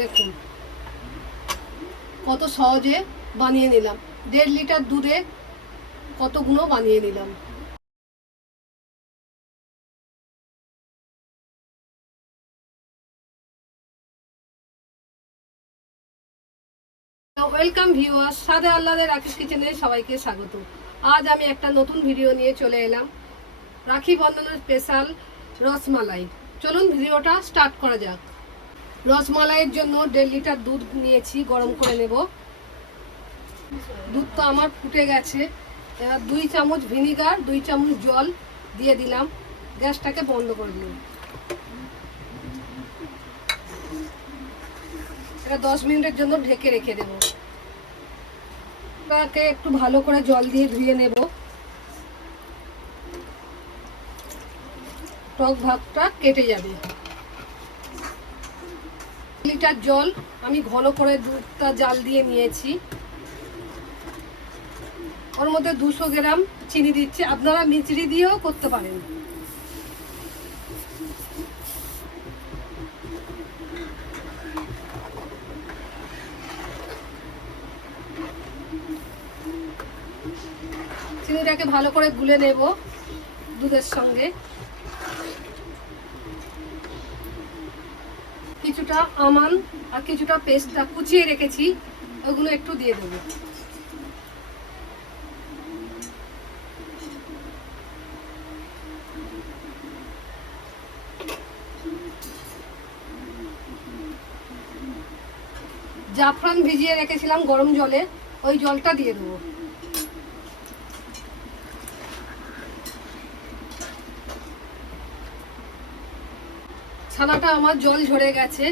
দেখুন কত সহজে বানিয়ে নিলাম। 1.5 লিটার দুধে কতগুলো বানিয়ে নিলাম। ওয়েলকাম ভিউয়ার্স, সাদে আহ্লাদের রাখিস কিচেনে সবাইকে স্বাগত। আজ আমি একটা নতুন ভিডিও নিয়ে চলে এলাম, রাখি বন্ধনের স্পেশাল রসমালাই। চলুন ভিডিওটা স্টার্ট করা যাক। রসমালাইয়ের জন্য 1.5 লিটার দুধ নিয়েছি, গরম করে নেব। দুধটা আমার ফুটে গেছে। এবার 2 চামচ ভিনিগার, 2 চামচ জল দিয়ে দিলাম। গ্যাসটাকে বন্ধ করে দিলাম। এটা 10 মিনিটের জন্য ঢেকে রেখে দেবো। এটাকে একটু ভালো করে জল দিয়ে ধুয়ে নেব। টক ভাবটা কেটে যাবে। লিটার জল আমি ঘন করে দুধটা জাল দিয়ে নিয়েছি। ওর মধ্যে 200 গ্রাম চিনি দিচ্ছি, আপনারা মিচড়ি দিয়েও করতে পারেন। চিনিটাকে ভালো করে গুলে নেব দুধের সঙ্গে। কিছুটা আমান আর কিছুটা পেস্টটা কুচিয়ে রেখেছি, ওগুলো একটু দিয়ে দেবো। জাফরান ভিজিয়ে রেখেছিলাম গরম জলে, ওই জলটা দিয়ে দেবো। ছানাটা আমার জল ঝরে গেছে,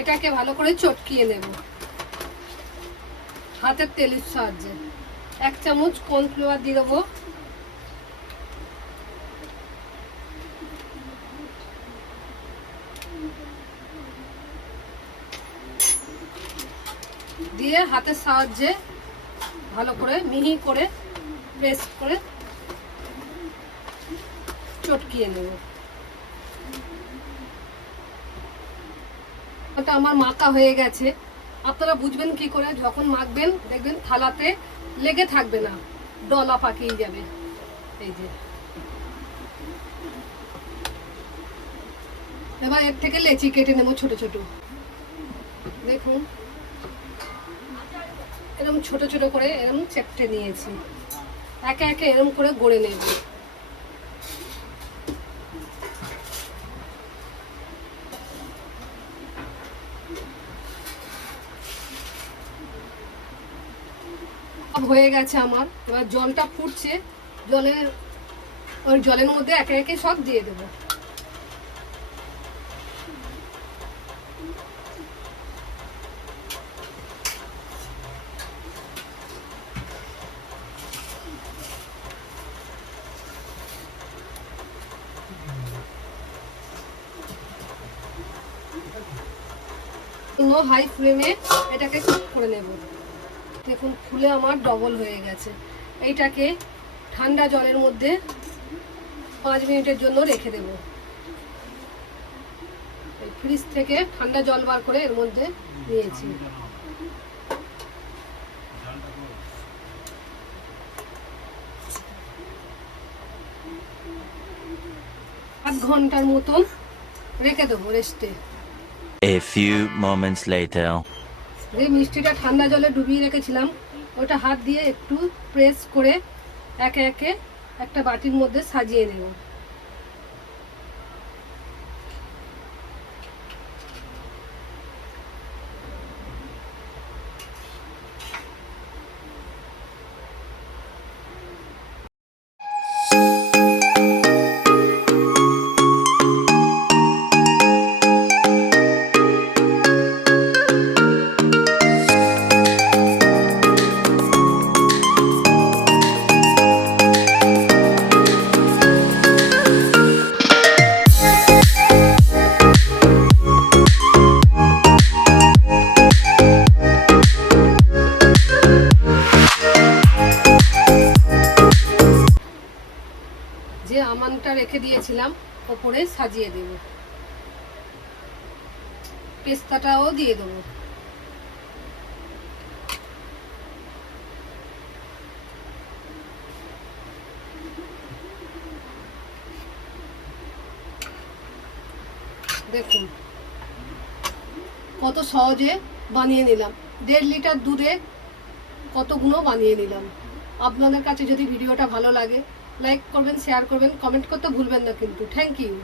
এটাকে ভালো করে চটকিয়ে নেব হাতের তেলের সাহায্যে। 1 চামচ কর্নফ্লাওয়ার দিয়ে দেবো। দিয়ে হাতের সাহায্যে ভালো করে মিহি করে প্রেস করে চটকিয়ে নেব। ওটা আমার মাখা হয়ে গেছে। আপনারা বুঝবেন কি করে? যখন মাখবেন দেখবেন থালাতে লেগে থাকবে না, ডলা পাকিয়ে যাবে। এই যে এবার এর থেকে লেচি কেটে নেব ছোট ছোট। দেখুন এরকম ছোট ছোট করে এরকম চেপটে নিয়েছি। একে একে এরকম করে গড়ে নেব। হয়ে গেছে আমার। এবার জলটা ফুটছে, ওই জলের মধ্যে একে একে সব দিয়ে দেবো। হাই ফ্লেমে এটাকে কুক করে নেব। দেখুন ফুলে আমার ডবল হয়ে গেছে। এইটাকে ঠান্ডা জলের মধ্যে 5 মিনিটের জন্য রেখে দেব। ফ্রিজ থেকে ঠান্ডা জল বার করে এর মধ্যে নিয়েছি। 8 ঘন্টার মতন রেখে দেবো রেস্টে। A few moments later. যে মিষ্টিটা ঠান্ডা জলে ডুবিয়ে রেখেছিলাম, ওটা হাত দিয়ে একটু প্রেস করে একে একে একটা বাটির মধ্যে সাজিয়ে নেব। যে আমানটা রেখে দিয়েছিলাম ওপরে সাজিয়ে দেব। পেস্তাটাও দিয়ে দেবো। দেখুন কত সহজে বানিয়ে নিলাম, 1.5 লিটার দুধে কতগুলো বানিয়ে নিলাম। আপনাদের কাছে যদি ভিডিওটা ভালো লাগে লাইক করবেন, শেয়ার করবেন, কমেন্ট করতে ভুলবেন না কিন্তু। Thank you.